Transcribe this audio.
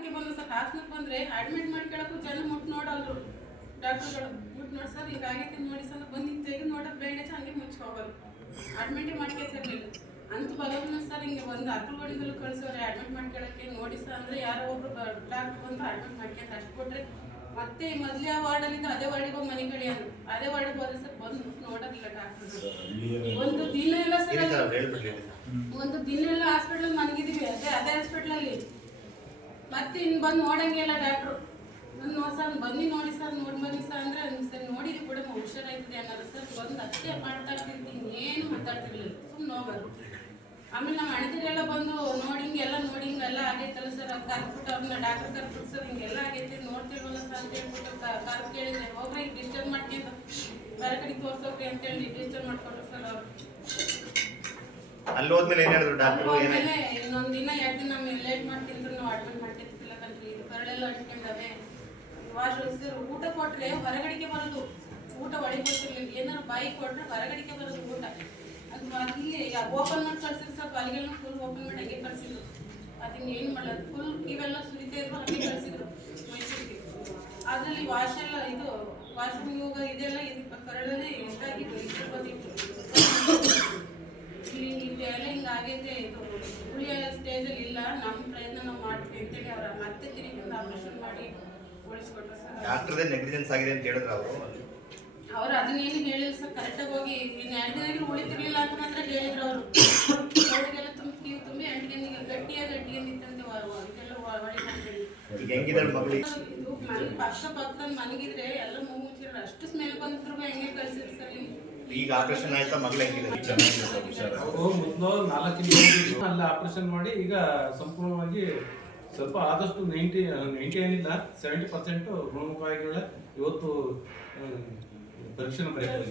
ಹಾಸನಕ್ಕೆ ಬಂದು ಸರ್ ಹಾಸನಕ್ಕೆ ಬಂದರೆ ಅಡ್ಮಿಟ್ ಮಾಡ್ಕೊಳ್ಳೋಕ್ಕೂ ಜನ ಮುಟ್ಟು ನೋಡಲ್ರು ಡಾಕ್ಟರ್ಗಳು ಮುಟ್ಟು ನೋಡಿ ಸರ್ ಈಗ ಆಗೈತೆ ನೋಡಿ ಸರ್ ಬಂದು ತೆಗೆದು ನೋಡೋದು ಬ್ಯಾಂಡೇಜ್ ಹಂಗೆ ಮುಚ್ಕೋಗೋದು ಅಡ್ಮಿಟೇ ಮಾಡ್ಕೊತಿರ್ಲಿಲ್ಲ ಅಂತ ಬರೋದನ್ನ ಸರ್ ಹಿಂಗೆ ಒಂದು ಅಕ್ಕಲುಗಳಿಂದಲೂ ಕಳಿಸೋರೆ ಅಡ್ಮಿಟ್ ಮಾಡ್ಕೊಳ್ಳೋಕ್ಕೆ ನೋಡಿ ಸರ್ ಅಂದರೆ ಯಾರೋ ಒಬ್ರು ಡಾಕ್ಟ್ರ್ ಬಂದು ಅಡ್ಮಿಟ್ ಮಾಡ್ಕೊಂಡು ಅಷ್ಟು ಕೊಟ್ಟರೆ ಮತ್ತೆ ಮೊದಲೇ ವಾರ್ಡಲ್ಲಿದ್ದು ಅದೇ ವಾರ್ಡಿಗೆ ಹೋಗಿ ಮನೆ ಕಡೆ ಅಂದ್ರು ಅದೇ ವಾರ್ಡಿಗೆ ಹೋದ್ರೆ ಸರ್ ಬಂದು ನೋಡೋದಿಲ್ಲ ಡಾಕ್ಟರ್ ಒಂದು ದಿನ ಎಲ್ಲ ಸರ್ ಒಂದು ದಿನ ಎಲ್ಲ ಹಾಸ್ಪಿಟ್ಲಲ್ಲಿ ಮನಗಿದೀವಿ ಅದೇ ಹಾಸ್ಪಿಟ್ಲಲ್ಲಿ ಮತ್ತೆ ಇನ್ನು ಬಂದು ನೋಡಂಗಿಲ್ಲ ಡಾಕ್ಟ್ರು ಸರ್ ಬನ್ನಿ ನೋಡಿ ಸರ್ ನೋಡಿ ಬನ್ನಿ ಸರ್ ಅಂದರೆ ಸರ್ ನೋಡಿದ್ವಿ ಕೂಡ ಹುಷಾರಾಯ್ತದೆ ಅನ್ನೋದು ಸರ್ ಬಂದು ಅಷ್ಟೇ ಮಾತಾಡ್ತಿರ್ತೀನಿ ಇನ್ನೇನು ಮಾತಾಡ್ತಿರ್ಲಿಲ್ಲ ಸುಮ್ಮನೆ ಹೋಗೋದು ಆಮೇಲೆ ನಮ್ಮ ಅಣ್ಣದಿರೆಲ್ಲ ಬಂದು ನೋಡಿ ಹಿಂಗೆಲ್ಲ ಆಗೈತಲ್ಲ ಸರ್ ಅವ್ರು ಕರ್ಬಿಟ್ಟು ಅವ್ರನ್ನ ಡಾಕ್ಟರ್ ಕರ್ಬಿಟ್ಟು ಸರ್ ಹಿಂಗೆಲ್ಲ ಆಗೈತೆ ನೋಡ್ತಿಲ್ವಲ್ಲ ಸರ್ ಅಂತ ಹೇಳ್ಬಿಟ್ಟು ಕರ್ ಕೇಳಿದ್ರೆ ಹೋಗ್ರಿ ಡಿಸ್ಟರ್ಬ್ ಮಾಡ್ಕೊಂಡು ಬೇರೆ ಕಡೆ ತೋರ್ಸೋಗ್ರಿ ಅಂತೇಳಿ ಡಿಸ್ಟರ್ಬ್ ಮಾಡ್ಕೊಟ್ರು ಸರ್ ಅವರು ಅಲ್ಲಿ ಹೋದ್ಮೇಲೆ ಏನು ಹೇಳಿದ್ರು ಡಾಕ್ಟರ್ ಆಮೇಲೆ ಇನ್ನೊಂದು ದಿನ 2 ದಿನ ಲೇಟ್ ಮಾಡ್ತಿದ್ರು ನಾವು ಅಡ್ಮಿಟ್ ಮಾಡ್ತಿರ್ತಿಲ್ಲ ಕಣ್ರಿ ಇದು ಕರಳೆಲ್ಲ ಅಂಟ್ಕೊಂಡವೆ ಸರ್ ಊಟ ಕೊಟ್ಟರೆ ಹೊರಗಡೆಗೆ ಬರೋದು ಊಟ ಒಳಗೆ ಬರ್ತಿರ್ಲಿಲ್ಲ ಏನಾದ್ರು ಬಾಯಿ ಕೊಟ್ಟರೆ ಹೊರಗಡೆಗೆ ಬರೋದು ಊಟ ಅದು ಅಲ್ಲಿ ಓಪನ್ ಮಾಡಿ ಕಳ್ಸಿದ್ರು ಸರ್ ಅಲ್ಲಿಗೆಲ್ಲ ಫುಲ್ ಓಪನ್ ಮಾಡಿ ಹಂಗೆ ಕಳ್ಸಿದ್ರು ಅದನ್ನ ಏನು ಮಾಡೋದು ಫುಲ್ ಇವೆಲ್ಲ ಸುರಿತಾ ಇದ್ರು ಹಂಗೆ ಕಳಿಸಿದ್ರು ಮೈಸೂರಿಗೆ ಅದರಲ್ಲಿ ವಾಶ್ ಎಲ್ಲ ಇದು ವಾಶ್ರೂಮ್ ಯೋಗ ಇದೆಲ್ಲ ಇದು ಕರಳಲ್ಲಿ ಇಷ್ಟಾಗಿ ಬಂದಿತ್ತು ಇದೆಲ್ಲ ಹಿಂಗಾಗೈತೆ ಇದು ಉಳಿಯ ಸ್ಟೇಜಲ್ಲಿ ಇಲ್ಲ ನಮ್ಮ ಪ್ರಯತ್ನ ನಾವು ಮಾಡ್ತೀವಿ ಅಂತೇಳಿ ಅವ್ರ ಮತ್ತೆ ತಿರುಗಿ ಒಂದು ಆಪರೇಷನ್ ಮಾಡಿ ಉಳಿಸ್ಕೊಟ್ರು ಸರ್ ಡಾಕ್ಟರ್ದೇ ನೆಗ್ಲಿಜೆನ್ಸ್ ಆಗಿದೆ ಅಂತ ಹೇಳಿದ್ರು ಅವರು ಅದನ್ನೇನು ಹೇಳಿಲ್ಲ ಸರ್ ಕರೆಕ್ಟಾಗಿ ಹೋಗಿ ಇನ್ನು 2 ದಿನ ಉಳಿತಿರ್ಲಿಲ್ಲ ಅಂತ ಮಾತ್ರ ಹೇಳಿದ್ರು ಅವರು ಅವರಿಗೆಲ್ಲ ತುಂಬಿ ಗಟ್ಟಿಯಂದಿತ್ತಂತೆ ಇದೆಲ್ಲ ಒಳಗೆ ಇದು ಮನೆ ಪಕ್ಕ ಮನಗಿದ್ರೆ ಎಲ್ಲ ಮುಚ್ಚಿರೋ ಅಷ್ಟು ಸ್ಮೆಲ್ ಬಂದ್ರು ಹೆಂಗೆ ಕಳ್ಸಿದ್ರು ಸರ್ ಈಗ ಆಪರೇಷನ್ ಆಯ್ತಾ ಮಗಳು ಹೆಂಗಿದೆ ಅವರು ಮೊದಲು 4 ದಿನ ಅಲ್ಲಿ ಆಪರೇಷನ್ ಮಾಡಿ ಈಗ ಸಂಪೂರ್ಣವಾಗಿ ಸ್ವಲ್ಪ ಆದಷ್ಟು 90 ಏನಿಲ್ಲ 70% ಗುಣಮುಖ ಇವತ್ತು ಪರೀಕ್ಷೆ ಬರೀತಾರೆ.